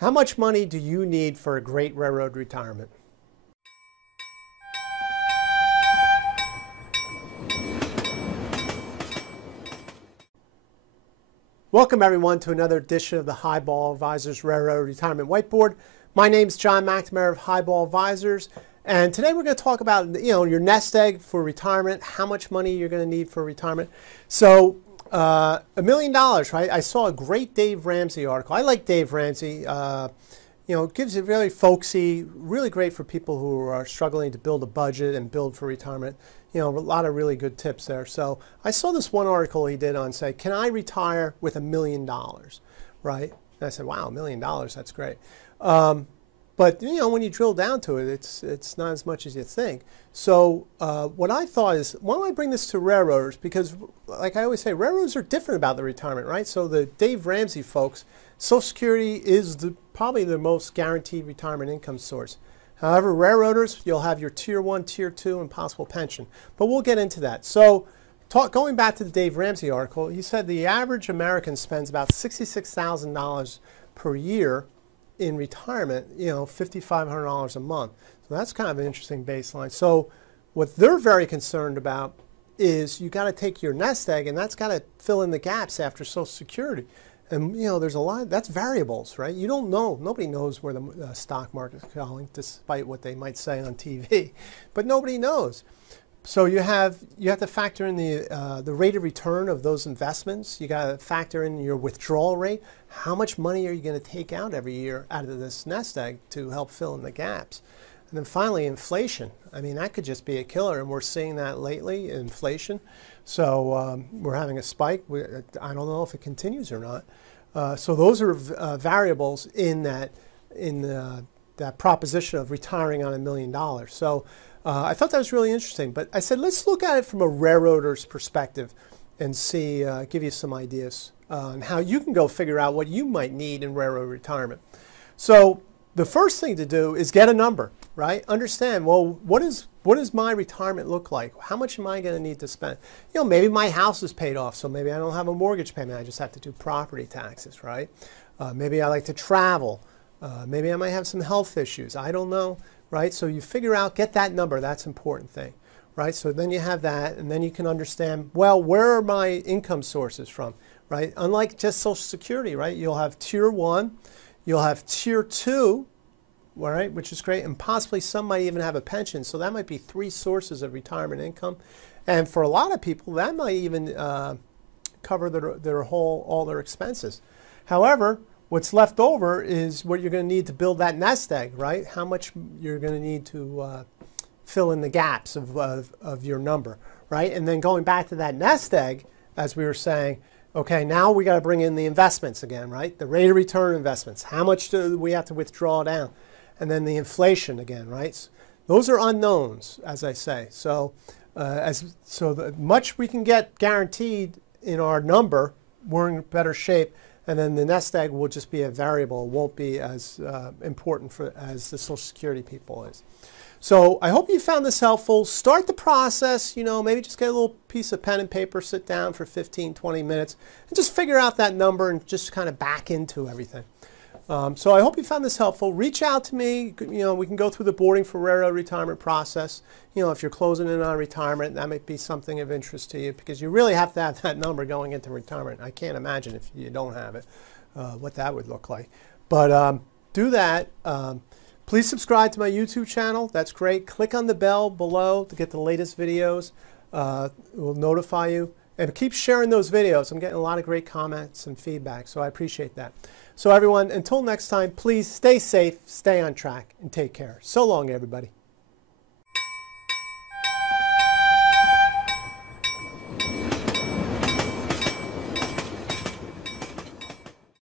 How much money do you need for a great railroad retirement? Welcome everyone to another edition of the Highball Advisors Railroad Retirement Whiteboard. My name is John McNamara of Highball Advisors, and today we're going to talk about your nest egg for retirement, how much money you're going to need for retirement. So $1 million, right? I saw a great Dave Ramsey article. I like Dave Ramsey. It gives it really folksy, really great for people who are struggling to build a budget and build for retirement. A lot of really good tips there. So I saw this one article he did on, say, can I retire with $1 million, right? And I said, wow, $1 million, that's great. But when you drill down to it, it's not as much as you think. So what I thought is, why don't I bring this to railroaders? Because like I always say, railroads are different about the retirement, right? So the Dave Ramsey folks, Social Security is probably the most guaranteed retirement income source. However, railroaders, you'll have your Tier 1, Tier 2, and possible pension. But we'll get into that. So going back to the Dave Ramsey article, he said the average American spends about $66,000 per year in retirement, $5,500 a month. So that's kind of an interesting baseline. So what they're very concerned about is you got to take your nest egg, and that's got to fill in the gaps after Social Security. And there's a lot, that's variables, right? You don't know, nobody knows where the stock market is going, despite what they might say on TV, but nobody knows. So you have to factor in the rate of return of those investments. You got to factor in your withdrawal rate. How much money are you going to take out every year out of this nest egg to help fill in the gaps? And then finally, inflation. I mean, that could just be a killer, and we're seeing that lately, inflation. So we're having a spike. I don't know if it continues or not. So those are variables in that proposition of retiring on $1 million. So I thought that was really interesting. But I said, let's look at it from a railroader's perspective and see, give you some ideas on how you can go figure out what you might need in railroad retirement. So the first thing to do is get a number, right? Understand, well, what does my retirement look like? How much am I going to need to spend? Maybe my house is paid off, so maybe I don't have a mortgage payment. I just have to do property taxes, right? Maybe I like to travel. Maybe I might have some health issues. I don't know, right? So you figure out, get that number. That's an important thing, right? So then you have that, and then you can understand, well, where are my income sources from, right? Unlike just Social Security, right? You'll have Tier 1, you'll have Tier 2, all right, which is great, and possibly some might even have a pension. So that might be 3 sources of retirement income. And for a lot of people, that might even cover all their expenses. However, what's left over is what you're going to need to build that nest egg, right? How much you're going to need to fill in the gaps of your number, right? And then going back to that nest egg, as we were saying, okay, now we got to bring in the investments again, right? The rate of return investments. How much do we have to withdraw down? And then the inflation again, right? Those are unknowns, as I say. So the much we can get guaranteed in our number, we're in better shape. And then the nest egg will just be a variable. It won't be as important as the Social Security people is. So I hope you found this helpful. Start the process, maybe just get a little piece of pen and paper, sit down for 15, 20 minutes, and just figure out that number and just kind of back into everything. So I hope you found this helpful. Reach out to me. We can go through the boarding for railroad retirement process. If you're closing in on retirement, that might be something of interest to you because you really have to have that number going into retirement. I can't imagine if you don't have it, what that would look like. But do that. Please subscribe to my YouTube channel. That's great. Click on the bell below to get the latest videos. It will notify you. And keep sharing those videos. I'm getting a lot of great comments and feedback, so I appreciate that. So everyone, until next time, please stay safe, stay on track, and take care. So long, everybody.